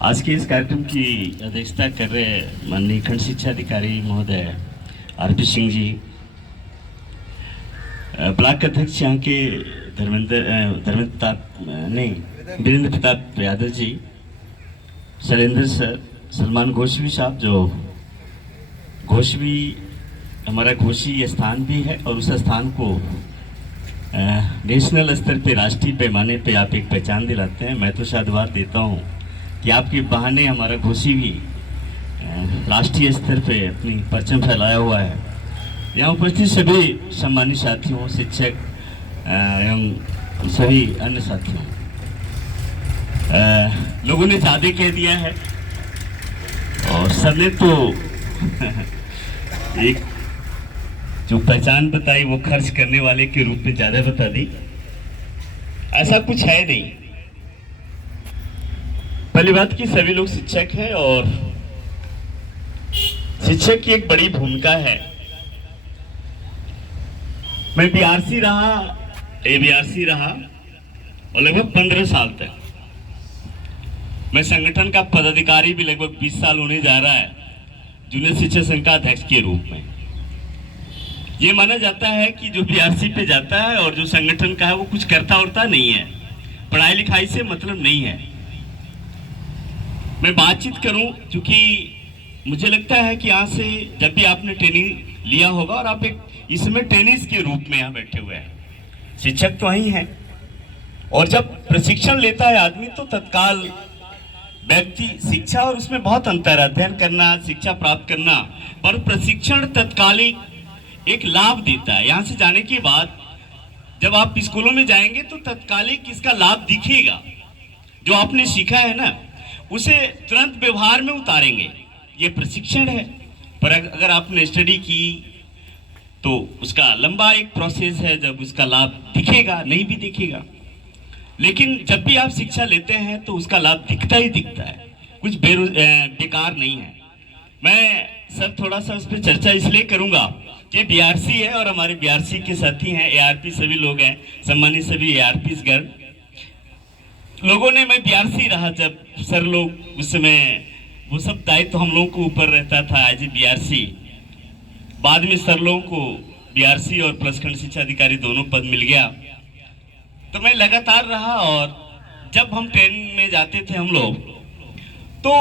आज के इस कार्यक्रम की अध्यक्षता कर रहे माननीय खंड शिक्षा अधिकारी महोदय आरपी सिंह जी, ब्लॉक अध्यक्ष यहाँ के वीरेंद्र प्रताप यादव जी, शैलेंद्र सर, सलमान घोषवी साहब, जो घोषवी हमारा घोषी स्थान भी है और उस स्थान को नेशनल स्तर पे, राष्ट्रीय पैमाने पे आप एक पहचान दिलाते हैं। मैं तो साधुवाद देता हूँ कि आपके बहाने हमारा घोषी भी राष्ट्रीय स्तर पे अपनी परचम फैलाया हुआ है। यहाँ उपस्थित सभी सम्मानित साथियों, शिक्षक एवं सभी अन्य साथियों, लोगों ने ज़्यादा कह दिया है और सर ने तो एक जो पहचान बताई वो खर्च करने वाले के रूप में ज़्यादा बता दी। ऐसा कुछ है नहीं। पहली बात कि सभी लोग शिक्षक हैं और शिक्षक की एक बड़ी भूमिका है। मैं बीआरसी रहा, एबीआरसी रहा और लगभग 15 साल तक मैं संगठन का पदाधिकारी भी लगभग 20 साल होने जा रहा है, जूनियर शिक्षक संघ का अध्यक्ष के रूप में। ये माना जाता है कि जो बीआरसी पे जाता है और जो संगठन का है वो कुछ करता उरता नहीं है, पढ़ाई लिखाई से मतलब नहीं है। मैं बातचीत करूं क्योंकि मुझे लगता है कि यहाँ से जब भी आपने ट्रेनिंग लिया होगा और आप एक इसमें ट्रेनिंग के रूप में यहाँ बैठे हुए हैं, शिक्षक तो वही हैं, और जब प्रशिक्षण लेता है आदमी तो तत्काल व्यक्ति शिक्षा और उसमें बहुत अंतर है, अध्ययन करना, शिक्षा प्राप्त करना, पर प्रशिक्षण तत्कालिक एक लाभ देता है। यहाँ से जाने के बाद जब आप स्कूलों में जाएंगे तो तत्कालिक इसका लाभ दिखेगा। जो आपने सीखा है ना उसे तुरंत व्यवहार में उतारेंगे, ये प्रशिक्षण है। पर अगर आपने स्टडी की तो उसका लंबा एक प्रोसेस है, जब उसका लाभ दिखेगा, नहीं भी दिखेगा। लेकिन जब भी आप शिक्षा लेते हैं तो उसका लाभ दिखता ही दिखता है, कुछ बेकार नहीं है। मैं सर थोड़ा सा उस पर चर्चा इसलिए करूंगा कि बीआरसी है और हमारे बीआरसी के साथी हैं, एआरपी सभी लोग हैं, सम्मानित सभी एआरपीस गण लोगों ने। मैं बीआरसी रहा जब सर लोग उस समय, वो सब दायित्व तो हम लोगों को ऊपर रहता था एज ए बीआरसी। बाद में सर लोगों को बीआरसी और प्लस खंड शिक्षा अधिकारी दोनों पद मिल गया, तो मैं लगातार रहा। और जब हम ट्रेनिंग में जाते थे हम लोग तो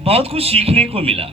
बहुत कुछ सीखने को मिला।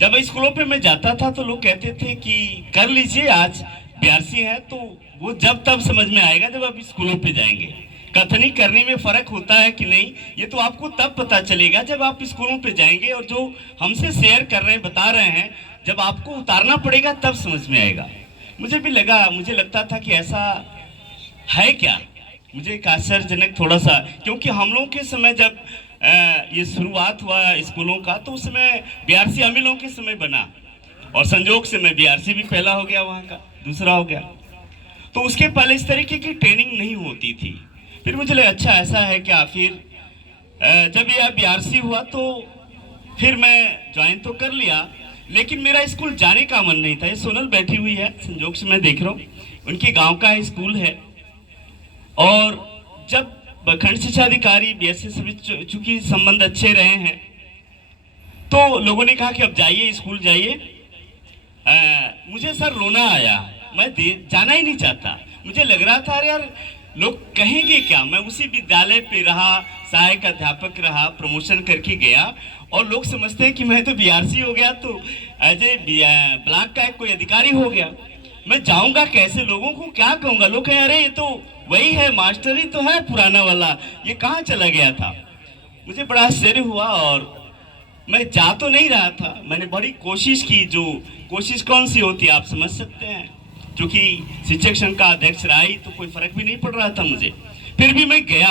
जब स्कूलों पे मैं जाता था तो लोग कहते थे कि कर लीजिए, आज बीआरसी है, तो वो जब तब समझ में आएगा जब आप स्कूलों पे जाएंगे। कथनी करने में फर्क होता है कि नहीं, ये तो आपको तब पता चलेगा जब आप स्कूलों पे जाएंगे और जो हमसे शेयर कर रहे हैं, बता रहे हैं, जब आपको उतारना पड़ेगा तब समझ में आएगा। मुझे भी लगा, मुझे लगता था कि ऐसा है क्या, मुझे एक आश्चर्यजनक थोड़ा सा, क्योंकि हम लोगों के समय जब ये शुरुआत हुआ स्कूलों का तो उस समय बीआरसी हम लोगों के समय बना और संजोग से मैं बीआरसी भी पहला हो गया, वहाँ का दूसरा हो गया। तो उसके पहले इस तरीके की ट्रेनिंग नहीं होती थी। फिर मुझे लगा अच्छा ऐसा है क्या। फिर जब यह बीआरसी हुआ तो फिर मैं ज्वाइन तो कर लिया, लेकिन मेरा स्कूल जाने का मन नहीं था। ये सोनल बैठी हुई है, संजोग से मैं देख रहा हूँ, उनके गांव का स्कूल है। और जब खंड शिक्षा अधिकारी बीएससी से चूंकि संबंध अच्छे रहे हैं तो लोगों ने कहा कि अब जाइए, स्कूल जाइए। मुझे सर रोना आया, मैं जाना ही नहीं चाहता। मुझे लग रहा था अरे यार लोग कहेंगे क्या। मैं उसी विद्यालय पे रहा, सहायक अध्यापक रहा, प्रमोशन करके गया और लोग समझते हैं कि मैं तो बीआरसी हो गया तो एज ए ब्लॉक का कोई अधिकारी हो गया। मैं जाऊंगा कैसे, लोगों को क्या कहूंगा। लोग कहें अरे ये तो वही है, मास्टर ही तो है पुराना वाला, ये कहाँ चला गया था। मुझे बड़ा आश्चर्य हुआ और मैं जा तो नहीं रहा था। मैंने बड़ी कोशिश की, जो कोशिश कौन सी होती है आप समझ सकते हैं। क्योंकि शिक्षक संघ का अध्यक्ष रहा ही तो कोई फर्क भी नहीं पड़ रहा था मुझे। फिर भी मैं गया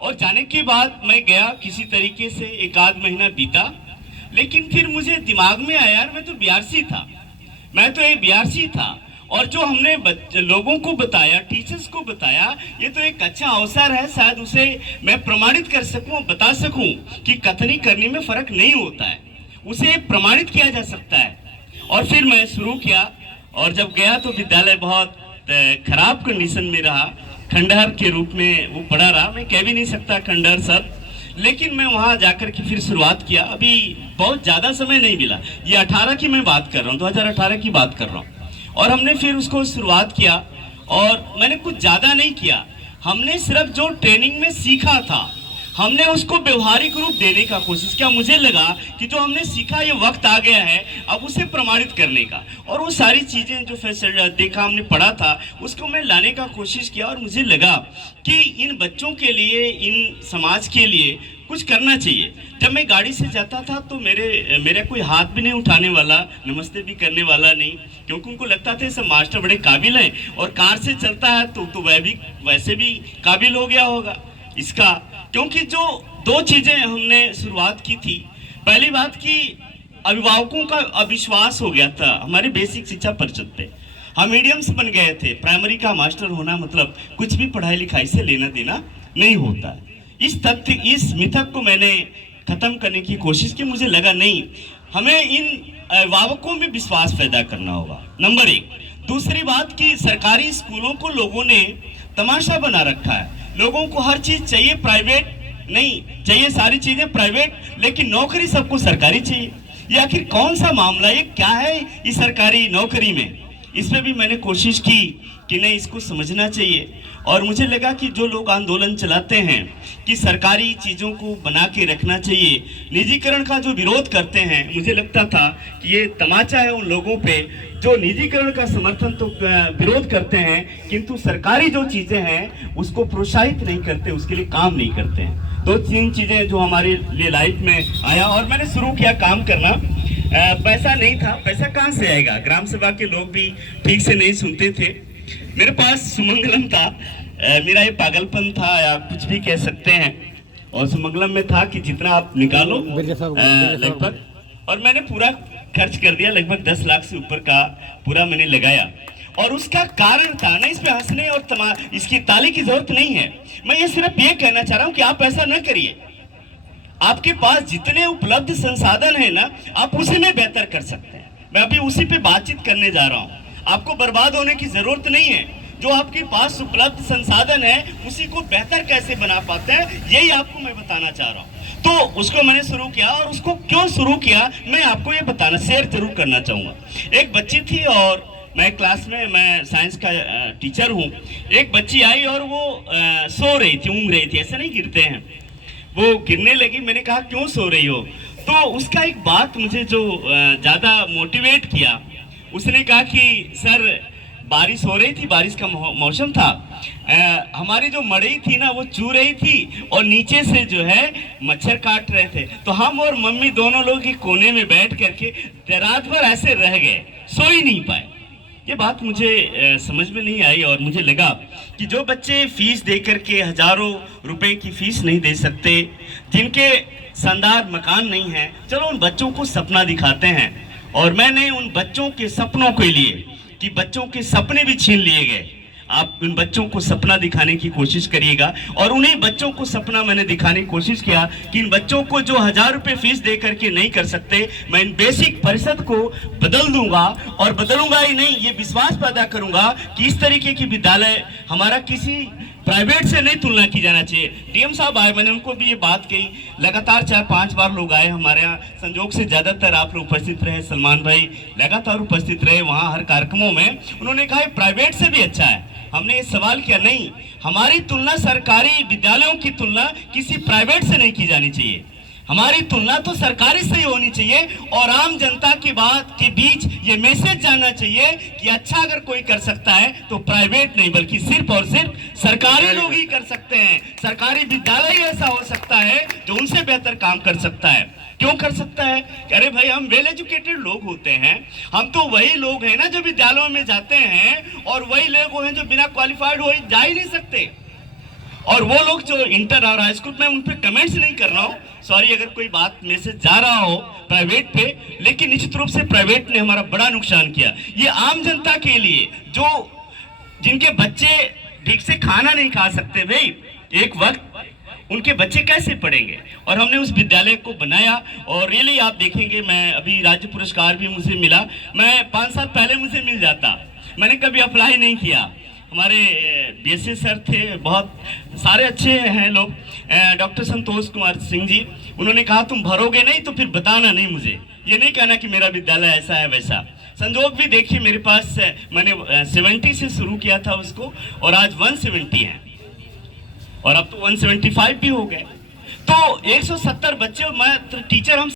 और जाने के बाद मैं गया, किसी तरीके से एक आध महीना बीता। लेकिन फिर मुझे दिमाग में आया यार मैं तो बीआरसी था, मैं तो एक बीआरसी था। और जो हमने लोगों को बताया, टीचर्स को बताया, ये तो एक अच्छा अवसर है, शायद उसे मैं प्रमाणित कर सकूं, बता सकूं कि कथनी करने में फर्क नहीं होता है, उसे प्रमाणित किया जा सकता है। और फिर मैं शुरू किया और जब गया तो विद्यालय बहुत खराब कंडीशन में रहा, खंडहर के रूप में वो पड़ा रहा। मैं कह भी नहीं सकता खंडहर सब, लेकिन मैं वहाँ जाकर के फिर शुरुआत किया। अभी बहुत ज़्यादा समय नहीं मिला, ये 18 की मैं बात कर रहा हूँ, 2018 की बात कर रहा हूँ। और हमने फिर उसको शुरुआत किया और मैंने कुछ ज़्यादा नहीं किया, हमने सिर्फ जो ट्रेनिंग में सीखा था हमने उसको व्यवहारिक रूप देने का कोशिश किया। मुझे लगा कि जो हमने सीखा ये वक्त आ गया है अब उसे प्रमाणित करने का, और वो सारी चीज़ें जो देखा हमने पढ़ा था उसको मैं लाने का कोशिश किया। और मुझे लगा कि इन बच्चों के लिए, इन समाज के लिए कुछ करना चाहिए। जब मैं गाड़ी से जाता था तो मेरा कोई हाथ भी नहीं उठाने वाला, नमस्ते भी करने वाला नहीं, क्योंकि उनको लगता था सब मास्टर बड़े काबिल हैं, और कार से चलता है तो वह भी वैसे भी काबिल हो गया होगा इसका। क्योंकि जो दो चीज़ें हमने शुरुआत की थी, पहली बात कि अभिभावकों का अविश्वास हो गया था हमारी बेसिक शिक्षा परिषद पे। हम मीडियम्स बन गए थे, प्राइमरी का मास्टर होना मतलब कुछ भी पढ़ाई लिखाई से लेना देना नहीं होता। इस तथ्य, इस मिथक को मैंने खत्म करने की कोशिश की। मुझे लगा नहीं, हमें इन अभिभावकों में विश्वास पैदा करना होगा, नंबर एक। दूसरी बात कि सरकारी स्कूलों को लोगों ने तमाशा बना रखा है, लोगों को हर चीज चाहिए प्राइवेट नहीं चाहिए, सारी चीजें प्राइवेट, लेकिन नौकरी सबको सरकारी चाहिए। ये आखिर कौन सा मामला, ये क्या है इस सरकारी नौकरी में? इस पे भी मैंने कोशिश की कि नहीं, इसको समझना चाहिए। और मुझे लगा कि जो लोग आंदोलन चलाते हैं कि सरकारी चीज़ों को बना के रखना चाहिए, निजीकरण का जो विरोध करते हैं, मुझे लगता था कि ये तमाचा है उन लोगों पे जो निजीकरण का समर्थन तो विरोध करते हैं किंतु सरकारी जो चीज़ें हैं उसको प्रोत्साहित नहीं करते, उसके लिए काम नहीं करते हैं। दो तीन चीज़ें जो हमारे लिए लाइफ में आया और मैंने शुरू किया काम करना। पैसा नहीं था, पैसा कहाँ से आएगा? ग्राम सभा के लोग भी ठीक से नहीं सुनते थे। मेरे पास सुमंगलम था, मेरा ये पागलपन था या कुछ भी कह सकते हैं, और सुमंगलम में था कि जितना आप निकालो लगभग, और मैंने पूरा खर्च कर दिया, लगभग 10 लाख से ऊपर का पूरा मैंने लगाया। और उसका कारण था ना, इस पे हंसने और इसकी ताली की जरूरत नहीं है। मैं ये सिर्फ ये कहना चाह रहा हूँ कि आप ऐसा न करिए। आपके पास जितने उपलब्ध संसाधन है ना, आप उसी में बेहतर कर सकते हैं। मैं अभी उसी पे बातचीत करने जा रहा हूँ। आपको बर्बाद होने की जरूरत नहीं है, जो आपके पास उपलब्ध संसाधन है उसी को बेहतर कैसे बना पाते हैं, यही आपको मैं बताना चाह रहा हूँ। तो उसको मैंने शुरू किया, और उसको क्यों शुरू किया मैं आपको ये बताना, शेयर जरूर करना चाहूँगा। एक बच्ची थी और मैं क्लास में, मैं साइंस का टीचर हूँ, एक बच्ची आई और वो सो रही थी, ऊँघ रही थी, ऐसे नहीं गिरते हैं, वो गिरने लगी। मैंने कहा क्यों सो रही हो? तो उसका एक बात मुझे जो ज़्यादा मोटिवेट किया, उसने कहा कि सर बारिश हो रही थी, बारिश का मौसम था, हमारी जो मड़ई थी ना वो चू रही थी और नीचे से जो है मच्छर काट रहे थे, तो हम और मम्मी दोनों लोग एक कोने में बैठ करके रात भर ऐसे रह गए, सो ही नहीं पाए। ये बात मुझे समझ में नहीं आई, और मुझे लगा कि जो बच्चे फीस दे करके हजारों रुपए की फीस नहीं दे सकते, जिनके शानदार मकान नहीं है, चलो उन बच्चों को सपना दिखाते हैं। और मैंने उन बच्चों के सपनों के लिए, कि बच्चों के सपने भी छीन लिए गए, आप उन बच्चों को सपना दिखाने की कोशिश करिएगा। और उन्हीं बच्चों को सपना मैंने दिखाने की कोशिश किया कि इन बच्चों को जो 1000 रुपये फीस दे करके नहीं कर सकते, मैं इन बेसिक परिषद को बदल दूंगा, और बदलूंगा ही नहीं, ये विश्वास पैदा करूंगा कि इस तरीके की विद्यालय हमारा किसी प्राइवेट से नहीं तुलना की जाना चाहिए। डीएम साहब आए, मैंने उनको भी ये बात कही, लगातार 4-5 बार लोग आए हमारे यहाँ, संजोग से ज़्यादातर आप लोग उपस्थित रहे, सलमान भाई लगातार उपस्थित रहे वहाँ हर कार्यक्रमों में। उन्होंने कहा प्राइवेट से भी अच्छा है। हमने ये सवाल किया, नहीं, हमारी तुलना सरकारी विद्यालयों की तुलना किसी प्राइवेट से नहीं की जानी चाहिए, हमारी तुलना तो सरकारी से ही होनी चाहिए। और आम जनता की बात के बीच ये मैसेज जाना चाहिए कि अच्छा अगर कोई कर सकता है तो प्राइवेट नहीं बल्कि सिर्फ और सिर्फ सरकारी लोग ही कर सकते हैं। सरकारी विद्यालय ही ऐसा हो सकता है जो उनसे बेहतर काम कर सकता है। क्यों कर सकता है? अरे भाई, हम वेल एजुकेटेड लोग होते हैं, हम तो वही लोग हैं ना जो विद्यालयों में जाते हैं, और वही लोग हैं जो बिना क्वालिफाइड हो जा ही नहीं सकते। और वो लोग जो इंटर और हाई स्कूल में, उन पर कमेंट्स नहीं कर रहा हूँ, सॉरी अगर कोई बात मैसेज जा रहा हो प्राइवेट पे, लेकिन निश्चित रूप से प्राइवेट ने हमारा बड़ा नुकसान किया। ये आम जनता के लिए जो जिनके बच्चे ठीक से खाना नहीं खा सकते, भाई एक वक्त उनके बच्चे कैसे पढ़ेंगे? और हमने उस विद्यालय को बनाया, और रियली आप देखेंगे, मैं अभी राज्य पुरस्कार भी मुझे मिला, मैं 5 साल पहले मुझे मिल जाता, मैंने कभी अप्लाई नहीं किया। हमारे बीएससी सर थे, बहुत सारे अच्छे हैं लोग। डॉक्टर संतोष कुमार सिंह जी, उन्होंने कहा तुम भरोगे नहीं तो फिर बताना नहीं मुझे, ये नहीं कहना कि मेरा विद्यालय ऐसा है वैसा। संजोग भी देखिए मेरे पास, मैंने 70 से शुरू किया था उसको और आज 170 है और अब तो 175 भी हो गए। तो 170 बच्चे, मैं टीचर हम